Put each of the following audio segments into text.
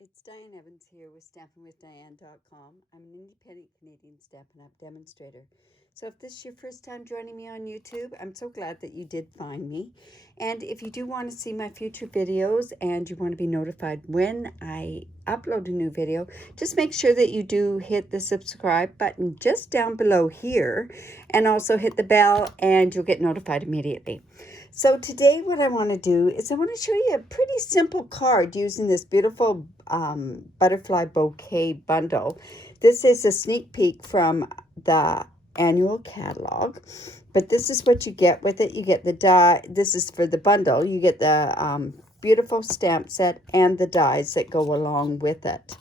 It's Diane Evans here with StampinWithDiane.com. I'm an independent Canadian Stampin' Up demonstrator. So if this is your first time joining me on YouTube, I'm so glad that you did find me. And if you do want to see my future videos and you want to be notified when I upload a new video, just make sure that you do hit the subscribe button just down below here and also hit the bell and you'll get notified immediately. So today what I want to do is I want to show you a pretty simple card using this beautiful butterfly bouquet bundle. This is a sneak peek from the annual catalog, but this is what you get with it. You get the die. This is for the bundle. You get the beautiful stamp set and the dies that go along with it.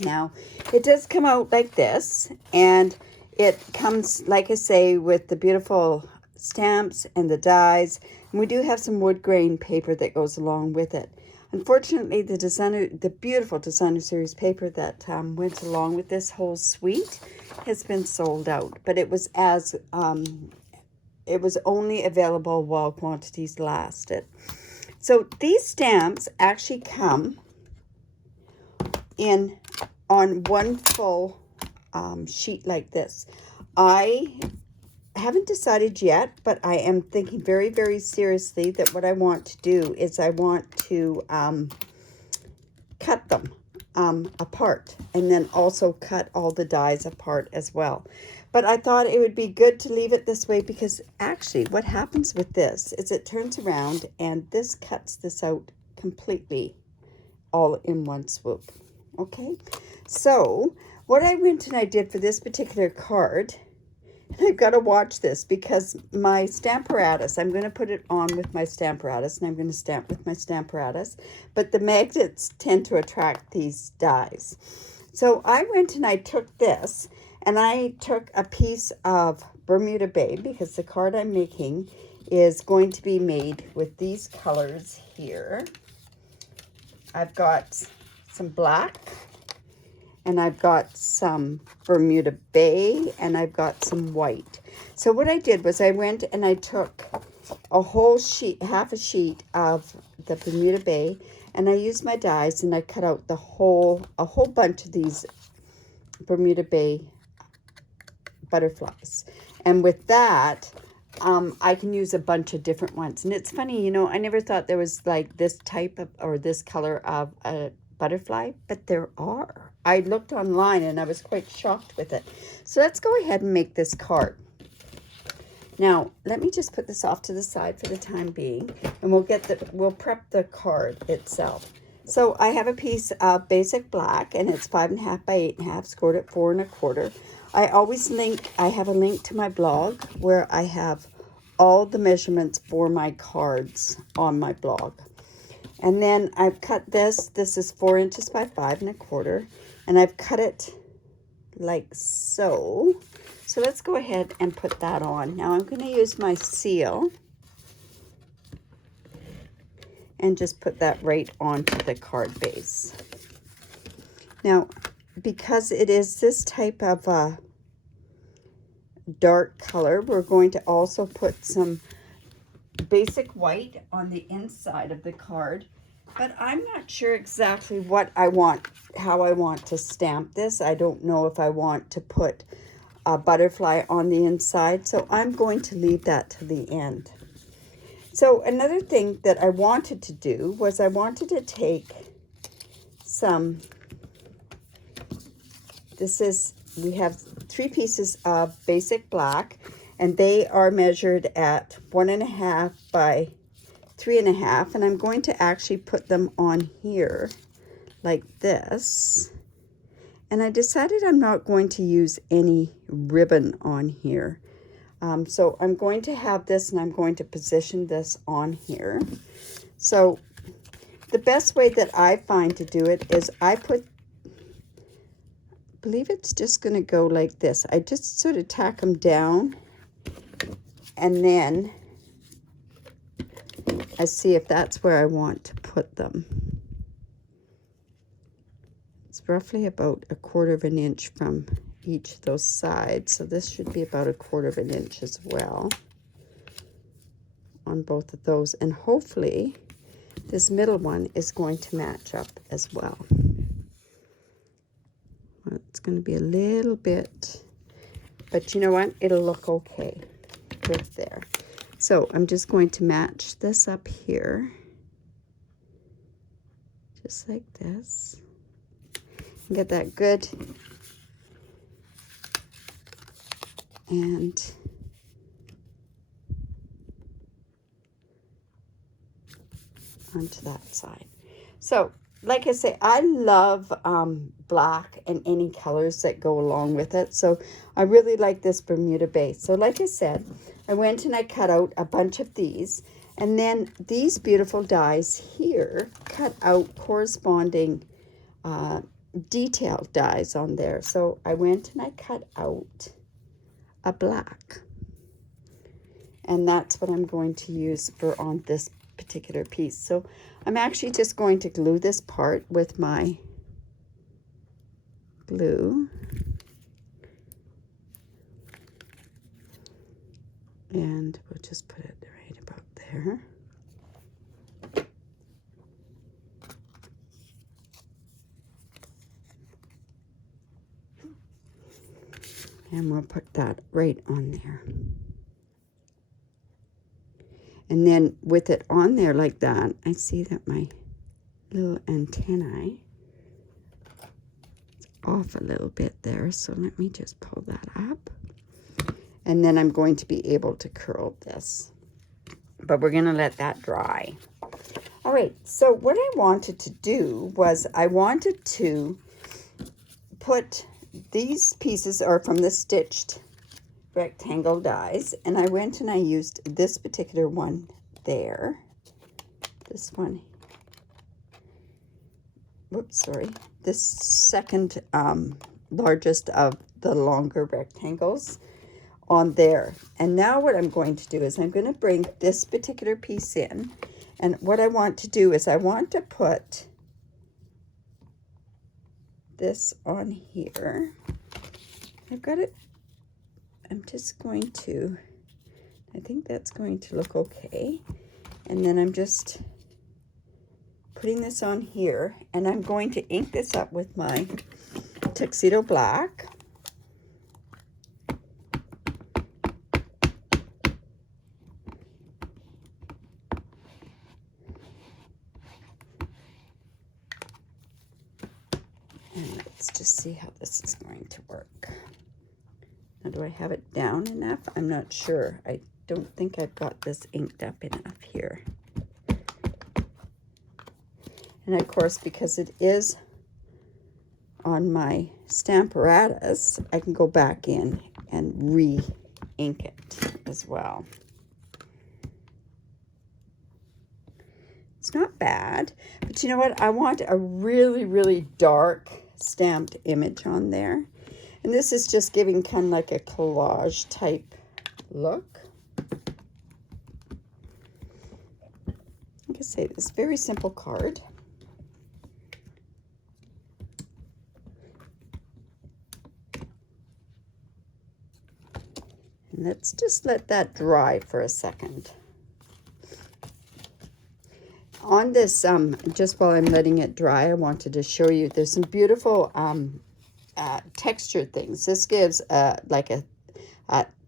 Now, it does come out like this, and it comes, like I say, with the beautiful stamps and the dies, and we do have some wood grain paper that goes along with it. Unfortunately, the beautiful designer series paper that went along with this whole suite has been sold out, but it was only available while quantities lasted. So these stamps actually come in on one full sheet like this. I haven't decided yet, but I am thinking very, very seriously that what I want to do is I want to cut them apart and then also cut all the dies apart as well. But I thought it would be good to leave it this way because actually what happens with this is it turns around and this cuts this out completely all in one swoop. Okay, so what I went and I did for this particular card, and I've got to watch this because my Stamparatus, I'm going to put it on with my Stamparatus and I'm going to stamp with my Stamparatus, but the magnets tend to attract these dies. So I went and I took this and I took a piece of Bermuda Bay because the card I'm making is going to be made with these colors here. I've got some black, and I've got some Bermuda Bay, and I've got some white. So what I did was I went and I took a whole sheet, half a sheet of the Bermuda Bay, and I used my dies and I cut out a whole bunch of these Bermuda Bay butterflies. And with that, I can use a bunch of different ones. And it's funny, you know, I never thought there was like this type of, or this color of a butterfly, but there are. I looked online and I was quite shocked with it. So let's go ahead and make this card. Now, let me just put this off to the side for the time being, and we'll prep the card itself. So I have a piece of basic black, and it's 5.5 by 8.5, scored at 4 1/4. I have a link to my blog where I have all the measurements for my cards on my blog. And then I've cut this. This is 4 inches by 5 1/4, and I've cut it like so. So let's go ahead and put that on. Now I'm going to use my seal and just put that right onto the card base. Now, because it is this type of dark color, we're going to also put some basic white on the inside of the card, but I'm not sure exactly what I want, how I want to stamp this. I don't know if I want to put a butterfly on the inside, so I'm going to leave that to the end. So another thing that I wanted to do was I wanted to take some, we have 3 pieces of basic black, and they are measured at 1.5 by 3.5, and I'm going to actually put them on here like this. And I decided I'm not going to use any ribbon on here. So I'm going to have this, and I'm going to position this on here. So the best way that I find to do it is I believe it's just going to go like this. I just sort of tack them down, and then I see if that's where I want to put them. It's roughly about 1/4 of an inch from each of those sides, so this should be about 1/4 of an inch as well on both of those, and hopefully this middle one is going to match up as well. It's going to be a little bit, but you know what? It'll look okay right there. So I'm just going to match this up here, just like this, and get that good. And onto that side. So, like I say, I love black and any colors that go along with it. So I really like this Bermuda base. So like I said, I went and I cut out a bunch of these. And then these beautiful dies here cut out corresponding detailed dies on there. So I went and I cut out a black. And that's what I'm going to use for on this particular piece. So I'm actually just going to glue this part with my glue. And we'll just put it right about there. And we'll put that right on there. And then with it on there like that, I see that my little antennae is off a little bit there. So let me just pull that up. And then I'm going to be able to curl this. But we're going to let that dry. All right, so what I wanted to do was I wanted to put these pieces are from the stitched rectangle dies, and I went and I used this particular one there, this one, whoops, sorry, this second largest of the longer rectangles on there. And now what I'm going to do is I'm going to bring this particular piece in, and what I want to do is I want to put this on here. I've got it. I'm just going to, I think that's going to look okay. And then I'm just putting this on here, and I'm going to ink this up with my Tuxedo Black. And let's just see how this is going to work. Now, do I have it down enough? I'm not sure. I don't think I've got this inked up enough here. And of course, because it is on my Stamparatus, I can go back in and re-ink it as well. It's not bad, but you know what? I want a really, really dark stamped image on there. And this is just giving kind of like a collage type look. Like I say, this very simple card. And let's just let that dry for a second. On this, just while I'm letting it dry, I wanted to show you, there's some beautiful textured things. This gives like a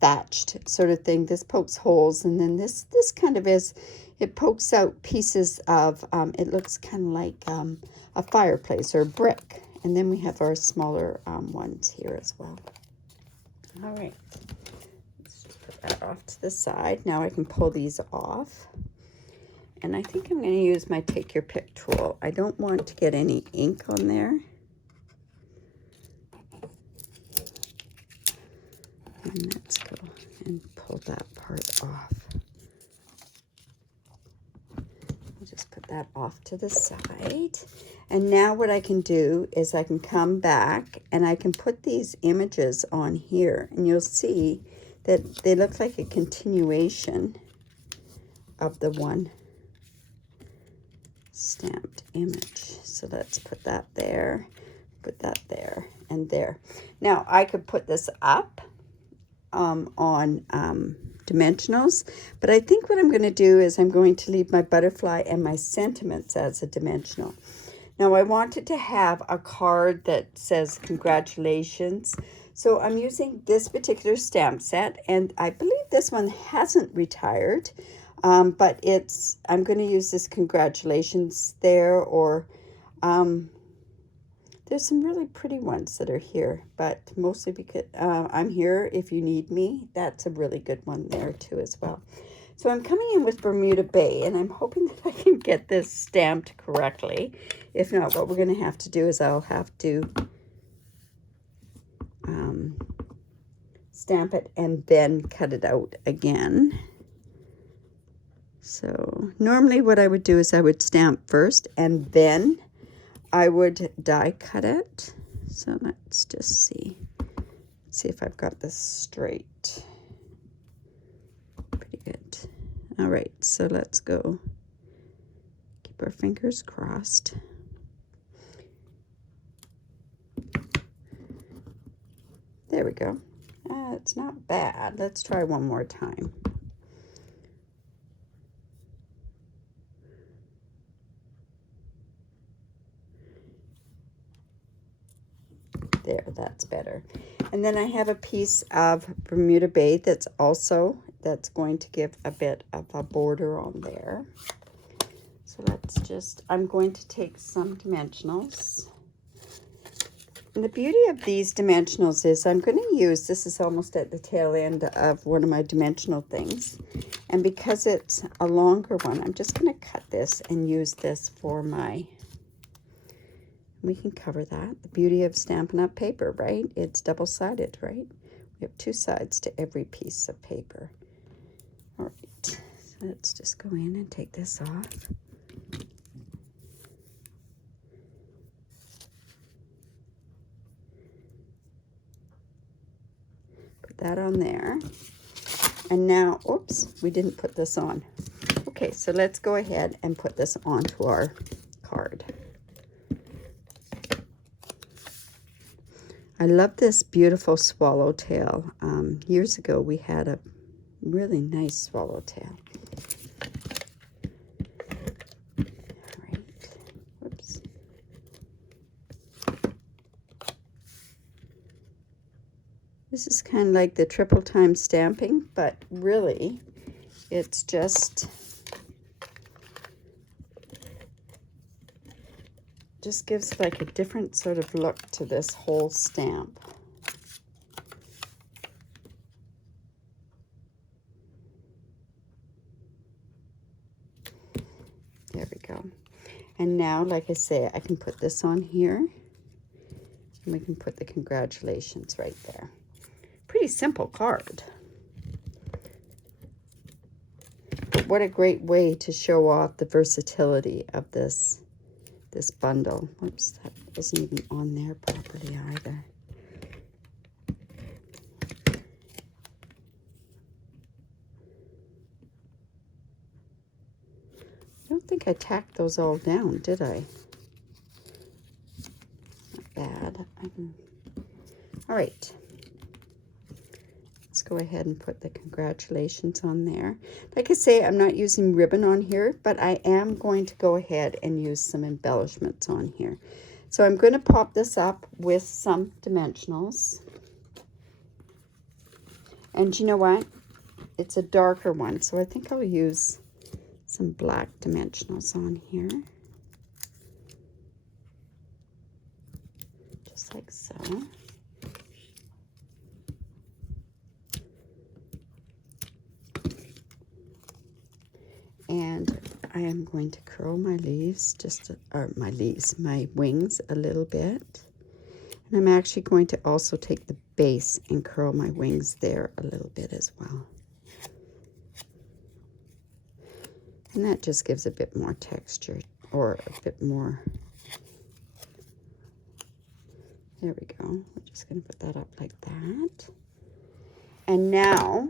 thatched sort of thing. This pokes holes, and then this kind of is, it pokes out pieces of, it looks kind of like a fireplace or a brick. And then we have our smaller ones here as well. All right, let's just put that off to the side. Now I can pull these off. And I think I'm going to use my Take Your Pick tool. I don't want to get any ink on there. And let's go and pull that part off. I'll just put that off to the side. And now what I can do is I can come back and I can put these images on here. And you'll see that they look like a continuation of the one stamped image. So let's put that there, and there. Now I could put this up on dimensionals, but I think what I'm going to do is I'm going to leave my butterfly and my sentiments as a dimensional. Now I wanted to have a card that says congratulations, so I'm using this particular stamp set, and I believe this one hasn't retired, but I'm going to use this congratulations there, or there's some really pretty ones that are here, but mostly because I'm here if you need me. That's a really good one there too as well. So I'm coming in with Bermuda Bay, and I'm hoping that I can get this stamped correctly. If not, what we're going to have to do is I'll have to stamp it and then cut it out again. So normally what I would do is I would stamp first and then I would die cut it. So let's just see if I've got this straight. Pretty good. All right, so let's go. Keep our fingers crossed. There we go. It's not bad. Let's try one more time. There, that's better. And then I have a piece of Bermuda Bay that's going to give a bit of a border on there. So I'm going to take some dimensionals. And the beauty of these dimensionals is I'm going to use, this is almost at the tail end of one of my dimensional things. And because it's a longer one, I'm just going to cut this and use this for we can cover that. The beauty of Stampin' Up! Paper, right? It's double-sided, right? We have two sides to every piece of paper. All right, so let's just go in and take this off. Put that on there. And now, oops, we didn't put this on. Okay, so let's go ahead and put this onto our card. I love this beautiful swallowtail. Years ago, we had a really nice swallowtail. All right. Whoops. This is kind of like the triple time stamping, but really, it's just gives like a different sort of look to this whole stamp. There we go. And now, like I say, I can put this on here, and we can put the congratulations right there. Pretty simple card. But what a great way to show off the versatility of this bundle. Whoops, that isn't even on there properly either. I don't think I tacked those all down, did I? Not bad. All right. Let's go ahead and put the congratulations on there. Like I say, I'm not using ribbon on here, but I am going to go ahead and use some embellishments on here. So I'm going to pop this up with some dimensionals. And you know what? It's a darker one, so I think I'll use some black dimensionals on here. Just like so. And I am going to curl my leaves, my wings a little bit. And I'm actually going to also take the base and curl my wings there a little bit as well. And that just gives a bit more texture, or a bit more. There we go. We're just going to put that up like that. And now,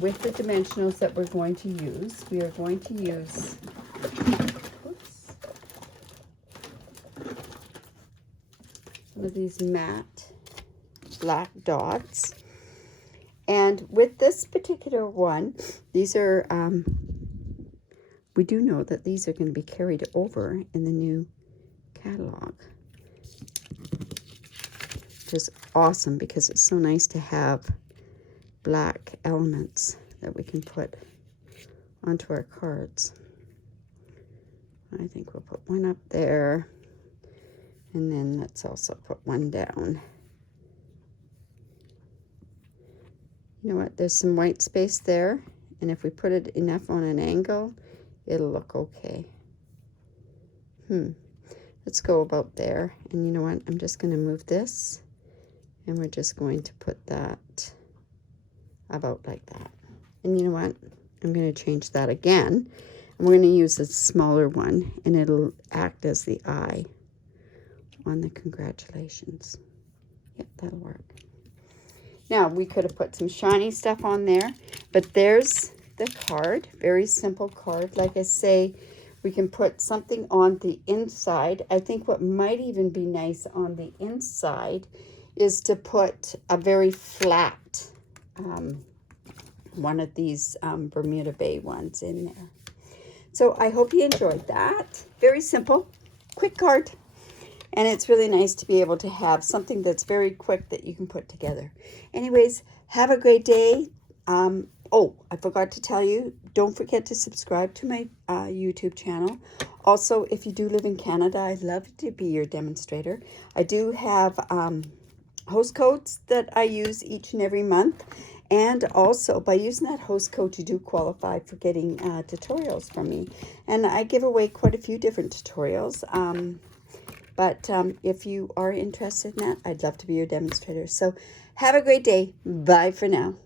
with the dimensionals that we're going to use, we are going to use, oops, some of these matte black dots. And with this particular one, these are, we do know that these are going to be carried over in the new catalog. Which is awesome because it's so nice to have black elements that we can put onto our cards. I think we'll put one up there, and then let's also put one down. You know what, there's some white space there, and if we put it enough on an angle, it'll look okay. Let's go about there, and you know what, I'm just going to move this, and we're just going to put that about like that. And you know what, I'm going to change that again. And we're going to use a smaller one, and it'll act as the eye on the congratulations. Yep, that'll work. Now, we could have put some shiny stuff on there, but there's the card. Very simple card. Like I say, we can put something on the inside. I think what might even be nice on the inside is to put a very flat one of these Bermuda Bay ones in there. So I hope you enjoyed that. Very simple, quick card. And it's really nice to be able to have something that's very quick that you can put together. Anyways, have a great day. Oh, I forgot to tell you, don't forget to subscribe to my YouTube channel. Also, if you do live in Canada, I'd love to be your demonstrator. I do have host codes that I use each and every month. And also, by using that host code, you do qualify for getting tutorials from me. And I give away quite a few different tutorials. But if you are interested in that, I'd love to be your demonstrator. So have a great day. Bye for now.